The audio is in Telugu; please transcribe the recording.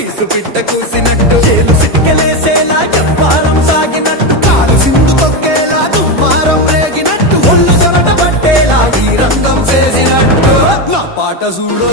కీసు పిట్ట కూసినట్టు చేలు సిక్కలేసేలా చెప్పారం సాగినట్టు కాలు సింధు తొక్కేలా దుమ్మారం రేగినట్టు ఒళ్ళు చెమట పట్టేలా ఈ రంగం చేసినట్టు నా పాట చూడు